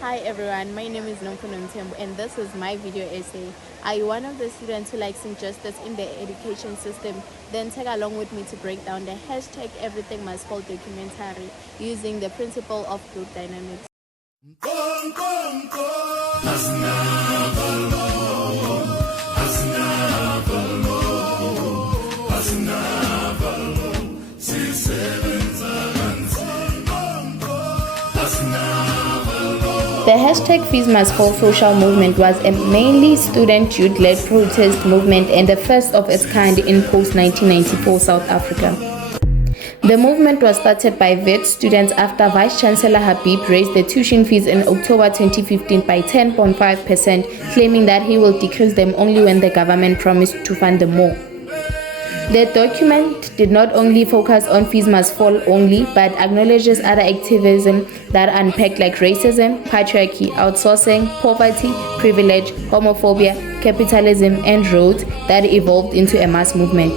Hi everyone, my name is Nomfuno Ntembu and this is my video essay. Are you one of the students who likes injustice in the education system? Then tag along with me to break down the hashtag Everything Must Fall documentary using the principle of group dynamics. The hashtag Fees Must Fall social movement was a mainly student youth-led protest movement and the first of its kind in post-1994 South Africa. The movement was started by VET students after Vice-Chancellor Habib raised the tuition fees in October 2015 by 10.5%, claiming that he will decrease them only when the government promised to fund them more. The document did not only focus on fees must fall only, but acknowledges other activism that unpack like racism, patriarchy, outsourcing, poverty, privilege, homophobia, capitalism, and roads that evolved into a mass movement.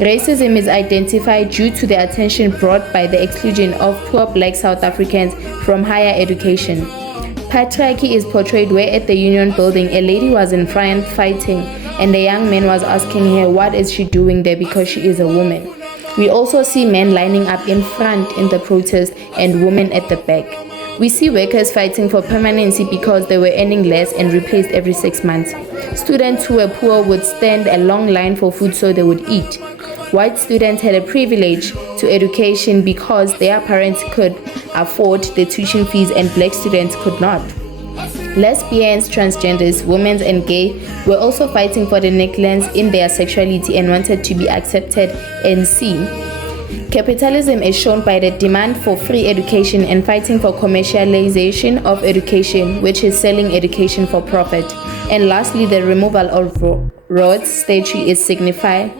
Racism is identified due to the attention brought by the exclusion of poor black South Africans from higher education. Patriarchy is portrayed where at the Union Building a lady was in front fighting and a young man was asking her what is she doing there because she is a woman. We also see men lining up in front in the protest and women at the back. We see workers fighting for permanency because they were earning less and replaced every 6 months. Students who were poor would stand a long line for food so they would eat. White students had a privilege to education because their parents could afford the tuition fees and black students could not. Lesbians, transgenders, women and gay were also fighting for the necklands in their sexuality and wanted to be accepted and seen. Capitalism is shown by the demand for free education and fighting for commercialization of education, which is selling education for profit. And lastly, the removal of Rhodes statue is signifying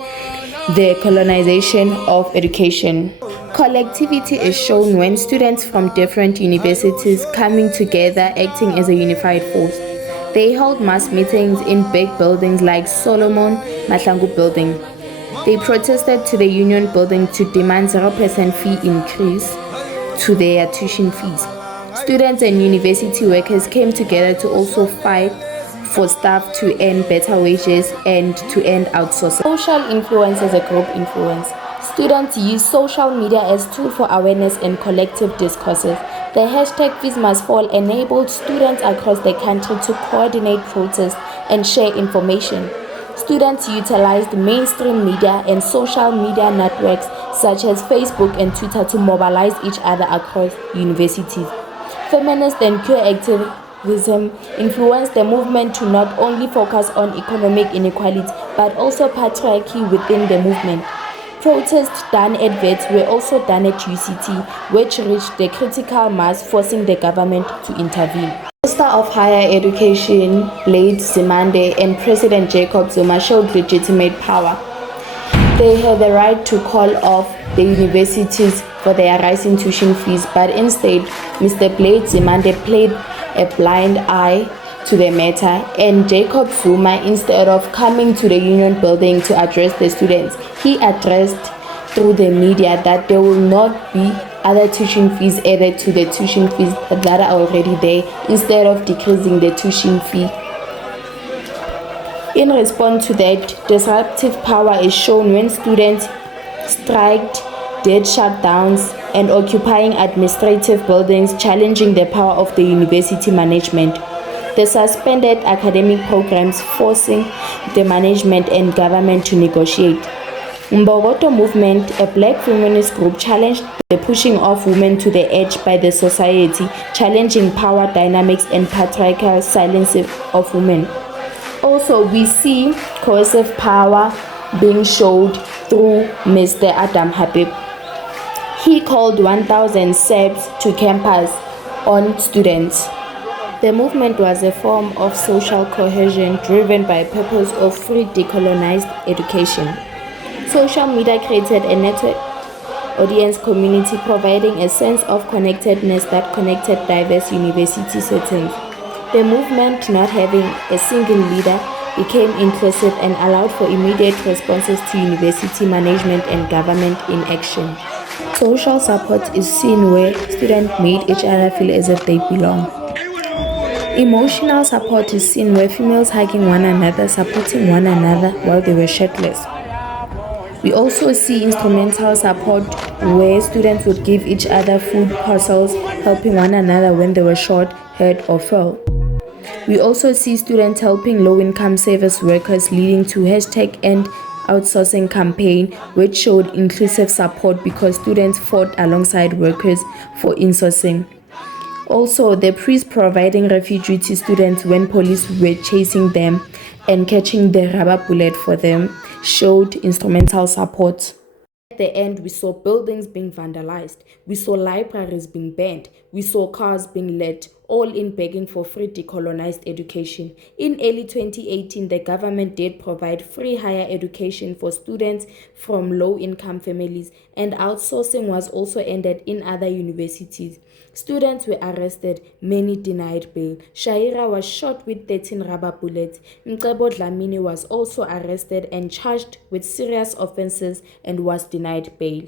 the colonization of education. Collectivity is shown when students from different universities coming together acting as a unified force. They held mass meetings in big buildings like Solomon Mahlangu Building. They protested to the Union Building to demand 0% fee increase to their tuition fees. Students and university workers came together to also fight for staff to earn better wages and to end outsourcing. Social influence as a group influence. Students use social media as tool for awareness and collective discourses. The hashtag Fees Must Fall enabled students across the country to coordinate protests and share information. Students utilized mainstream media and social media networks such as Facebook and Twitter to mobilize each other across universities. Feminist and queer activism influenced the movement to not only focus on economic inequality but also patriarchy within the movement. Protests done at VET were also done at UCT, which reached the critical mass, forcing the government to intervene. Minister of Higher Education, late Zimande, and President Jacob Zuma showed legitimate power. They had the right to call off the universities for their rising tuition fees, but instead, Mr. Blade Zimande played a blind eye to the matter, and Jacob Zuma, instead of coming to the Union Building to address the students, he addressed through the media that there will not be other tuition fees added to the tuition fees that are already there, instead of decreasing the tuition fee. In response to that, disruptive power is shown when students striked, did shutdowns, and occupying administrative buildings, challenging the power of the university management. They suspended academic programs, forcing the management and government to negotiate. Mbogoto movement, a black feminist group, challenged the pushing of women to the edge by the society, challenging power dynamics and patriarchal silence of women. Also, we see coercive power being showed through Mr. Adam Habib. He called 1,000 Serbs to campus on students. The movement was a form of social cohesion driven by the purpose of free decolonized education. Social media created a network audience community, providing a sense of connectedness that connected diverse university settings. The movement, not having a single leader, became inclusive and allowed for immediate responses to university management and government inaction. Social support is seen where students made each other feel as if they belong. Emotional support is seen where females hugging one another, supporting one another while they were shirtless. We also see instrumental support where students would give each other food parcels, helping one another when they were short, hurt, or fell. We also see students helping low-income service workers, leading to #End Outsourcing campaign, which showed inclusive support because students fought alongside workers for insourcing. Also, the priest providing refuge to students when police were chasing them and catching the rubber bullet for them showed instrumental support. At the end, we saw buildings being vandalized, we saw libraries being burned, we saw cars being lit, all in begging for free decolonized education. In early 2018, the government did provide free higher education for students from low-income families, and outsourcing was also ended in other universities. Students were arrested, many denied bail. Shaira was shot with 13 rubber bullets. Mcebo Dlamini was also arrested and charged with serious offenses and was denied bail.